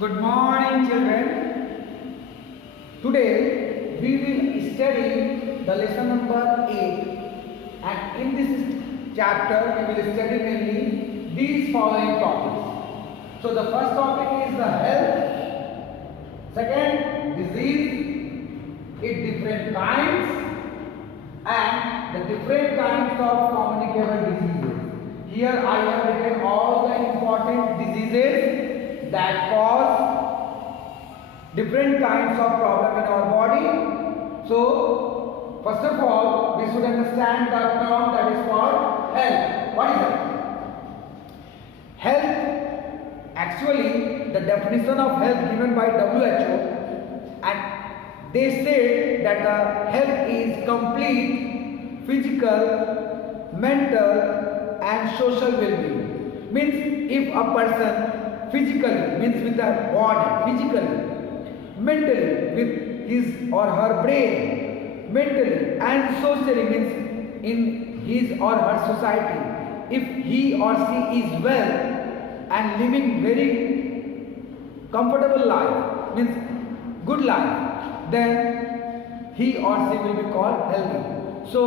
Good morning, children. Today we will study the lesson number 8, and in this chapter we will study mainly these following topics. So the first topic is the health, second disease, its different kinds, and the different kinds of communicable diseases. Here I have written all the important diseases that cause different kinds of problem in our body. So first of all, we should understand the term that is called health. What is it? Health, actually the definition of health given by WHO, and they say that the health is complete physical, mental and social well-being. Means if a person physically, means with the body, physically, mentally with his or her brain, mentally and socially, means in his or her society, if he or she is well and living very comfortable life, means good life, then he or she will be called healthy. So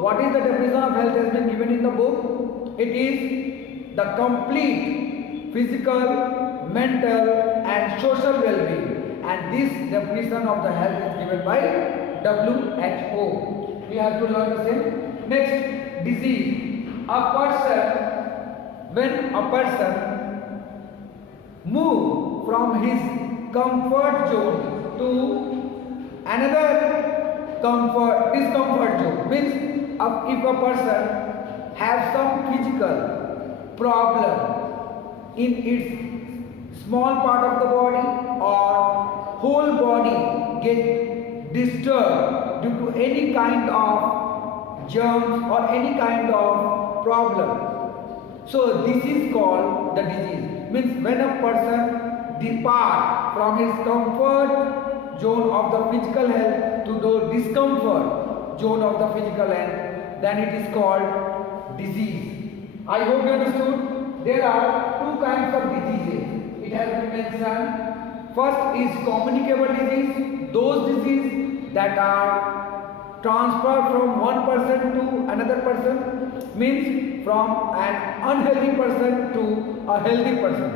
what is the definition of health has been given in the book? It is the complete physical, mental and social well-being, and this definition of the health is given by WHO. We have to learn the same. Next, disease. When a person move from his comfort zone to another discomfort zone, means if a person have some physical problem in its small part of the body, or whole body get disturbed due to any kind of germs or any kind of problem, so this is called the disease. Means when a person depart from his comfort zone of the physical health to the discomfort zone of the physical health, then it is called disease. I hope you understood. There are two kinds of diseases. It has been mentioned. First is communicable disease, those diseases that are transferred from one person to another person, means from an unhealthy person to a healthy person.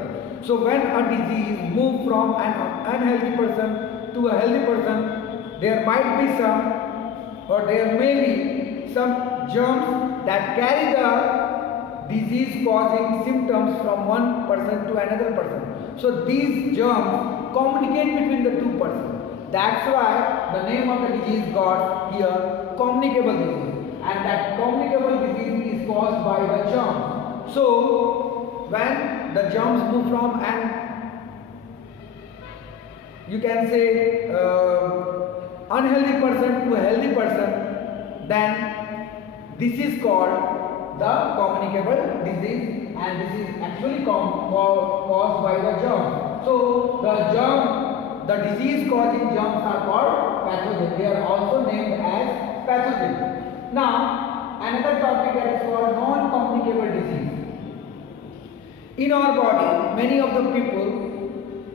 So when a disease moves from an unhealthy person to a healthy person, there might be some, or there may be some germs that carry the disease causing symptoms from one person to another person. So these germs communicate between the two persons. That's why the name of the disease got here communicable disease, and that communicable disease is caused by the germ. So when the germs move from you can say unhealthy person to a healthy person, then this is called the communicable disease, and this is actually caused by the germ. So the disease causing germs are called pathogen. They are also named as pathogen. Now another topic that is called non-communicable disease. In our body, many of the people,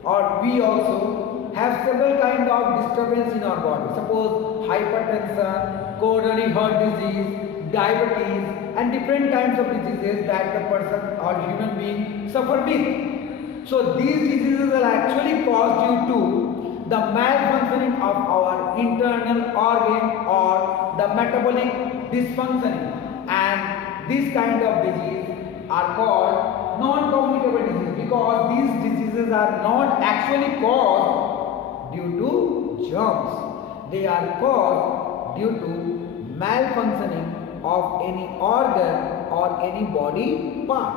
or we also, have several kinds of disturbance in our body. Suppose hypertension, coronary heart disease, diabetes and different kinds of diseases that the person or human being suffer with. So these diseases are actually caused due to the malfunctioning of our internal organ or the metabolic dysfunctioning, and this kind of disease are called non-communicable disease, because these diseases are not actually caused due to germs. They are caused due to malfunctioning of any organ or any body part.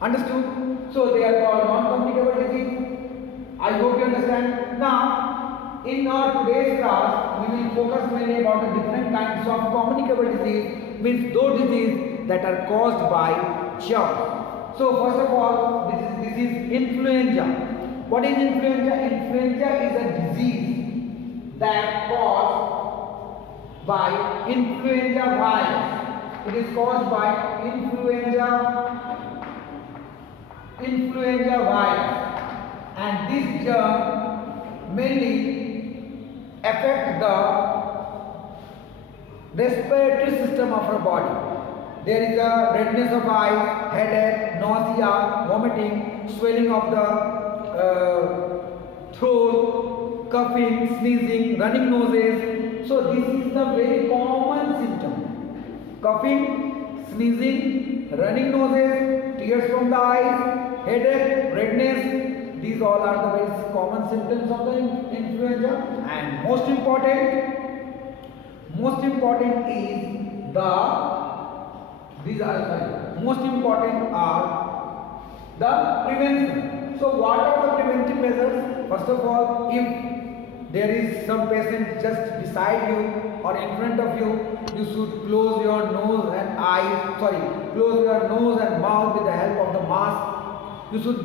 Understood? So they are called non-communicable disease. I hope you understand. Now, in our today's class, we will focus mainly about the different kinds of communicable disease, means those diseases that are caused by germs. So first of all, this is influenza. What is influenza? Influenza is a disease that caused by influenza virus. It is caused by influenza virus, and these germs mainly affect the respiratory system of our body. There is a redness of eyes, headache, nausea, vomiting, swelling of the throat, coughing, sneezing, running noses. So this is the very common symptom. Coughing, sneezing, running noses, tears from the eyes, headache, redness. These all are the very common symptoms of the influenza. And most important is most important are the prevention. So what are the preventive measures? First of all, if there is some patient just beside you or in front of you, you should close your nose and mouth with the help of the mask. You should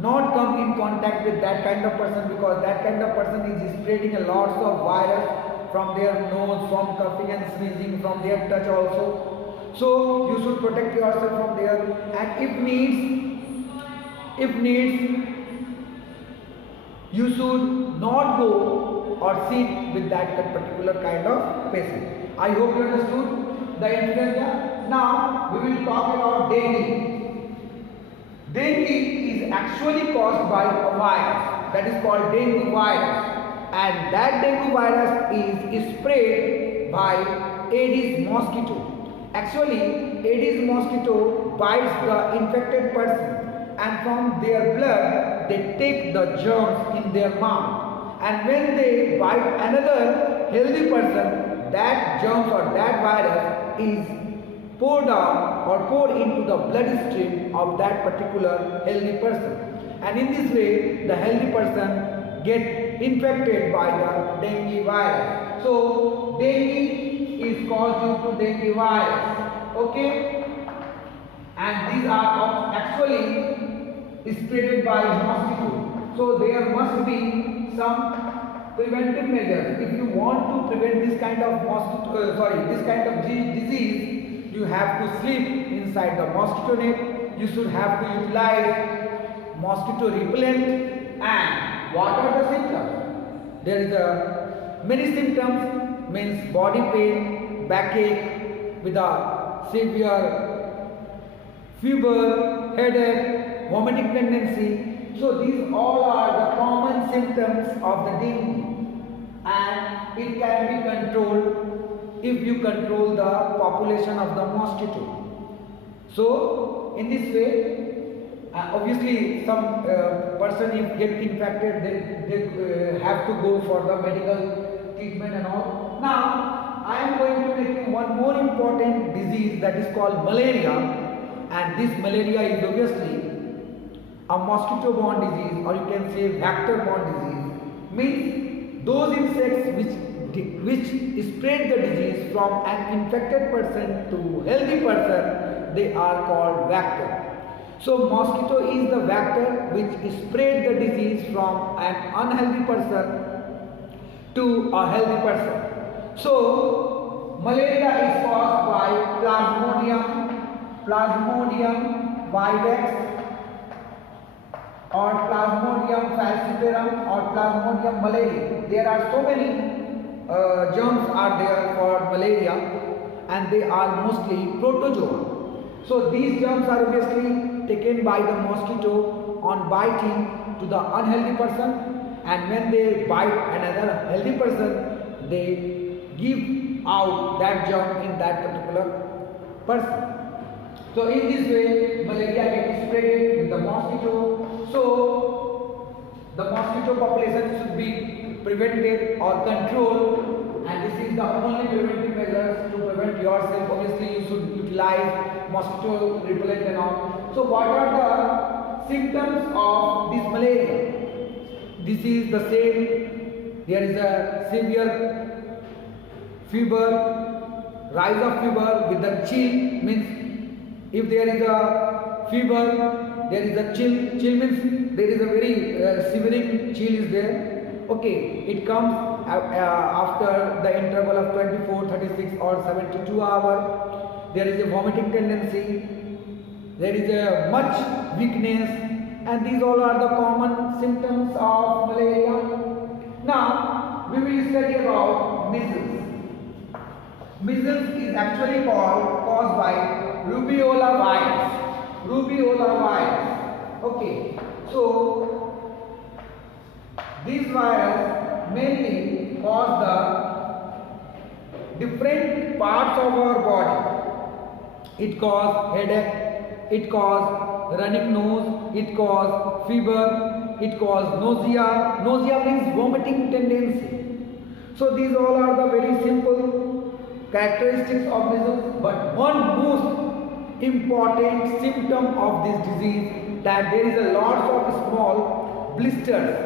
not come in contact with that kind of person, because that kind of person is spreading a lots of virus from their nose, from coughing and sneezing, from their touch also. So you should protect yourself from there, and if needs, you should not go or sit with that particular kind of patient. I hope you understood the influenza. Now we will talk about dengue. Dengue is actually caused by a virus that is called dengue virus, and that dengue virus is spread by Aedes mosquito. Actually, Aedes mosquito bites the infected person, and from their blood they take the germs in their mouth, and when they bite another healthy person, that germs or that virus is poured out or poured into the bloodstream of that particular healthy person, and in this way the healthy person gets infected by the dengue virus. So dengue is caused due to dengue virus. Okay, and these are actually spread by mosquito. So there must be some preventive measures. If you want to prevent this kind of disease, you have to sleep inside the mosquito net. You should have to utilize mosquito repellent. And what are the symptoms? There is many symptoms, means body pain, backache with a severe fever, headache, vomiting tendency. So these all are the common symptoms of the dengue, and it can be controlled if you control the population of the mosquito. So in this way, obviously some person if get infected, they have to go for the medical treatment and all. Now I am going to make you one more important disease, that is called malaria, and this malaria is obviously a mosquito-borne disease, or you can say vector-borne disease. Means those insects which spread the disease from an infected person to healthy person, they are called vector. So mosquito is the vector which spread the disease from an unhealthy person to a healthy person. So malaria is caused by Plasmodium vivax, or Plasmodium falciparum, or Plasmodium malaria. There are so many germs are there for malaria, and they are mostly protozoa. So these germs are obviously taken by the mosquito on biting to the unhealthy person, and when they bite another healthy person, they give out that germ in that particular person. So in this way malaria gets spread with the mosquito. So the mosquito population should be prevented or controlled, and this is the only preventive measures to prevent yourself. Obviously you should utilize mosquito repellent and all. So what are the symptoms of this malaria? This is the same. There is a severe fever, rise of fever with the chill. Means if there is a fever, there is a chill. Chill means there is a very severe chill is there. Okay, it comes after the interval of 24, 36 or 72 hours. There is a vomiting tendency. There is a much weakness, and these all are the common symptoms of malaria. Now we will study about measles. Measles is actually caused by rubeola virus. Rubeola virus. Okay. So this virus mainly cause the different parts of our body. It cause headache, it cause running nose, it cause fever, it cause nausea. Nausea means vomiting tendency. So these all are the very simple characteristics of measles. But one most important symptom of this disease, that there is a lot of small blisters,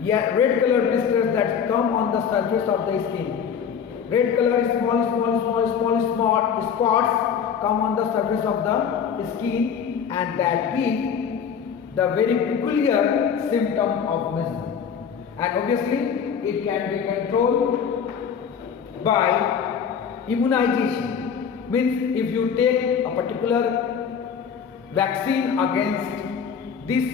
red color blisters that come on the surface of the skin. Red color small spots come on the surface of the skin, and that gives the very peculiar symptom of measles. And obviously it can be controlled by immunization. Means if you take a particular vaccine against this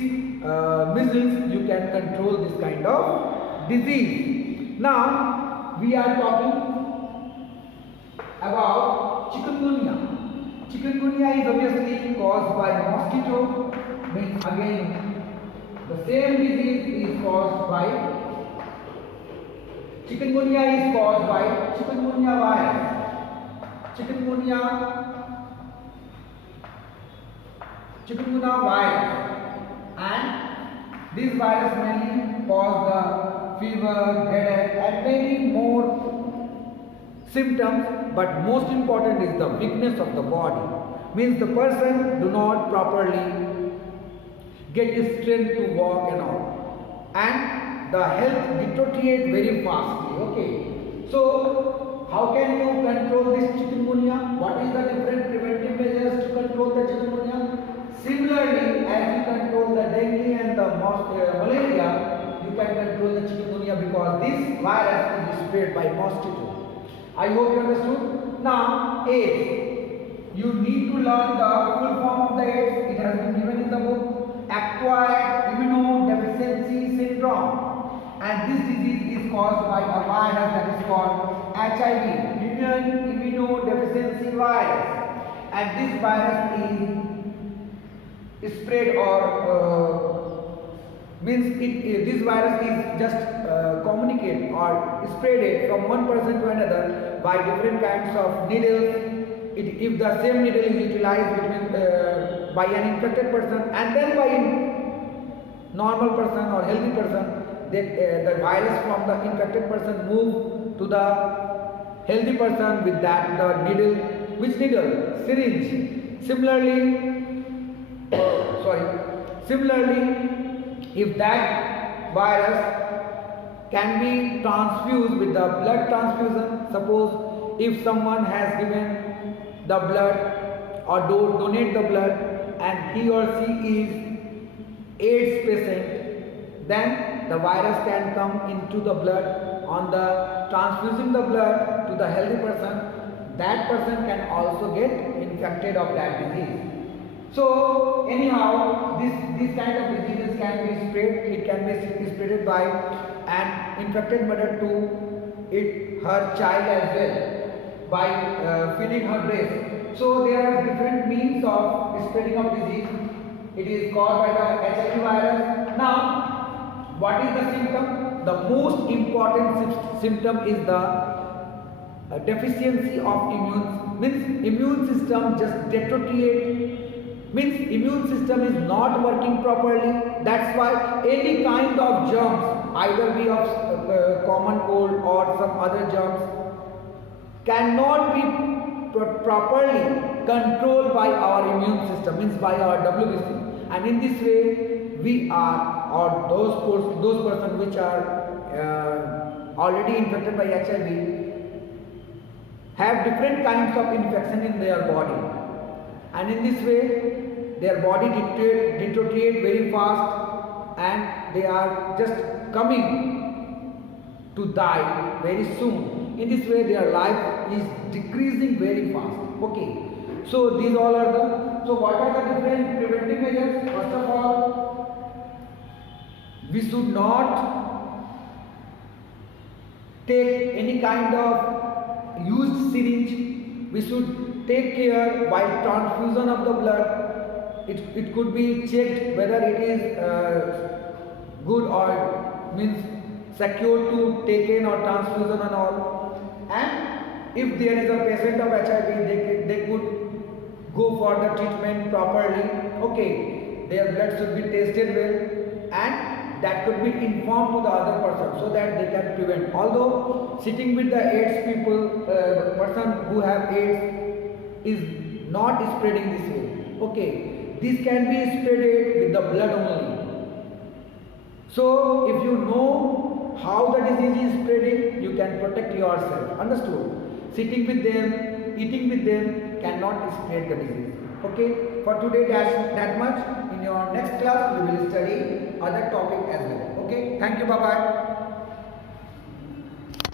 measles, you can control this kind of disease. Now we are talking about chikungunya. Chikungunya is obviously caused by mosquito. Means again the same disease is caused by chikungunya virus. Chikungunya virus, and this virus mainly cause the fever, headache, and many more symptoms. But most important is the weakness of the body. Means the person do not properly get strength to walk and all, and the health deteriorate very fastly. Okay, so how can you control this chikungunya? What is the different preventive measures to control the chikungunya? Similarly, as you control the dengue and the malaria, you can control the chikungunya, because this virus is spread by mosquito. I hope you understood. Now, AIDS. You need to learn the full form of the AIDS. It has been given in the book. Acquired immunodeficiency syndrome. And this disease is caused by a virus that is called HIV, immunodeficiency virus. And this virus is spread this virus is just communicate or spread it from one person to another by different kinds of needles. If the same needle is utilized by an infected person and then by a normal person or healthy person, the virus from the infected person move to the healthy person with that the needle. Which needle? Syringe. Similarly, if that virus can be transfused with the blood transfusion, suppose if someone has given the blood or donate the blood and he or she is AIDS patient, then the virus can come into the blood on the transfusing the blood to the healthy person. That person can also get infected of that disease. So anyhow, this kind of diseases can be spread. It can be spread by an infected mother to her child as well by feeding her breast. So there are different means of spreading of disease. It is caused by the HIV virus. Now, what is the symptom? The most important symptom is the deficiency of immune system just deteriorate. Means immune system is not working properly. That's why any kind of germs, either be of common cold or some other germs, cannot be properly controlled by our immune system, means by our WBC. And in this way, we are, or those persons which are already infected by HIV, have different kinds of infection in their body. And in this way, their body deteriorate very fast and they are just coming to die very soon. In this way, their life is decreasing very fast. Okay. So these all are the So what are the different preventive measures? First of all, we should not take any kind of used syringe. We should take care while transfusion of the blood. It could be checked whether it is good or means secure to take in or transfusion and all. And if there is a patient of HIV, they could go for the treatment properly. Okay, their blood should be tested well, and that could be informed to the other person so that they can prevent. Although sitting with the AIDS people, person who have AIDS is not spreading this way. Okay, this can be spreaded with the blood only. So if you know how the disease is spreading, you can protect yourself. Understood? Sitting with them, eating with them cannot spread the disease. Okay, for today that's that much. In your next class we will study other topic as well. Okay, thank you, bye bye.